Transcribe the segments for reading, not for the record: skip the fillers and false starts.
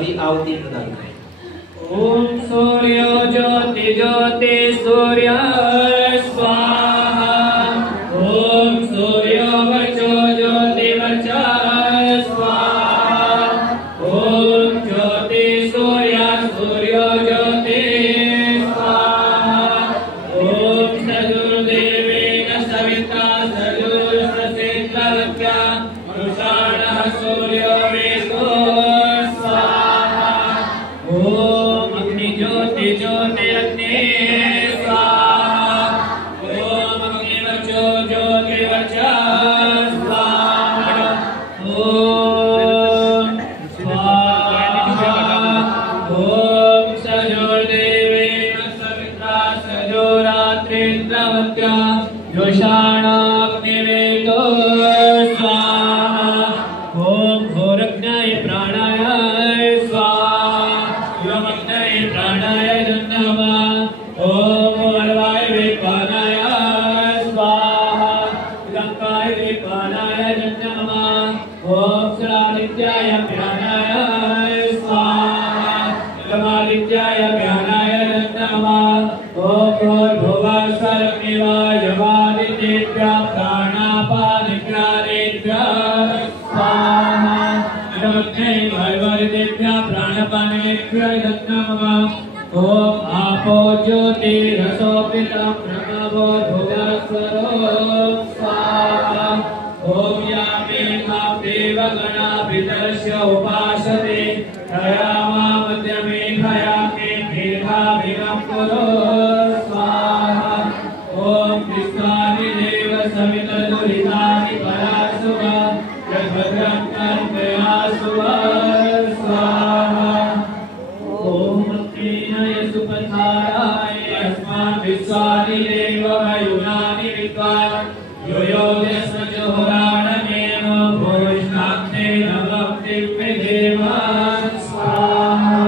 सभी आहुति प्रदान करें। ओम सूर्यो ज्योति ज्योति सूर्याय स्वाहा। ओम सूर्यो वर्चो ज्योति वर्चाय स्वाहा। ओम ज्योति सूर्य सूर्यो ज्योति स्वाहा। ओम सजुर्देवेन सविता सजुर्ससेन्द्रवत्या वृषाणः सूर्यो वेदो स्वाहा। ओम अग्नि ज्योति ज्योतिरग्नि स्वाहा। ओम अग्निवर्चो ज्योतिवर्चा स्वाहा। ओम स्वाहा। ओम सजुर्देवेन सविता सजुरात्रिन्द्रवत्या योषाणाग्निवेदो स्वाहा। ओम घोरग्नाय प्राणाय स्वाहा। योमग्नाय प्राणाय नमः। ओम अर्वाय विपानाय स्वाहा। इदंकाय विपानाय नमः। ओम सरादित्याय व्यानाय स्वाहा। इदमादित्याय व्यानाय नमः। ओम भूर्भुवस्वरग्निवाय वादितेभ्यः प्राणापानग्रानेभ्यः स्वाहा। इदमग्ने भैर्वरितेभ्यः प्राणपानेभ्यः नमः। ओम आपो ज्योतिरसो पितं ब्रह्मवो भुवस्वरो स्वाहा। ओम यामे मां देवगणाभितस्य उपासते तया मध्यमे भयामे दीर्घाभिगं कुरु स्वाहा। ओम विश्वानि देव सवितर्दुरितानि परासुव यद्भद्रं कर्मयासुव स्वाहा। ओम अग्निनाय सुपथाराय अस्मान् विश्वानि देव वयुनानि विद्वान् यो यो यस्मजुहोराणमेव भूष्णाग्नेन भक्तिं विधेवान् स्वाहा।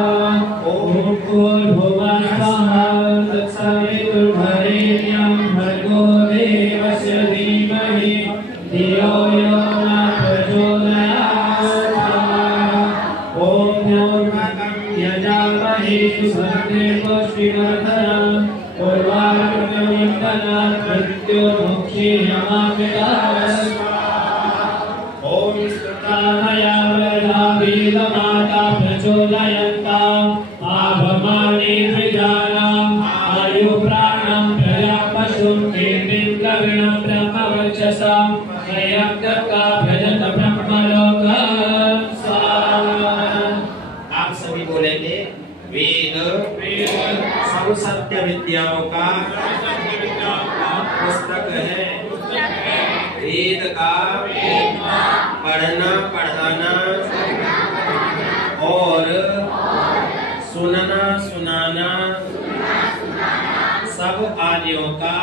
ओम भूर्भुवः स्वाहा तत्सवितुर्वरेण्यं भर्गो देवस्य धीमहि धियो यो न प्रचोदयात् स्वाहा। ओम भूर्भुवः यजामहे सुवर्णेव श्रीवर्धनम् पूर्वार्कमिन्दनात् मृत्युमुक्षी यमामिताः स्वाहा। ओम स्तुतामया वरदाभिलमाता प्रचोदयन्ताम् आभमानि द्विजानाम् आयुप्राणं प्रजा पशुं कीर्तिं गगनं ब्रह्मवर्चसाम् प्रयत्नका भजत ब्रह्मलोकं स्वाहा। आप सभी बोलेंगे वेद सब सत्य विद्याओं का पुस्तक है। वेद का पढ़ना पढ़ाना और सुनना सुनाना सब आर्यों का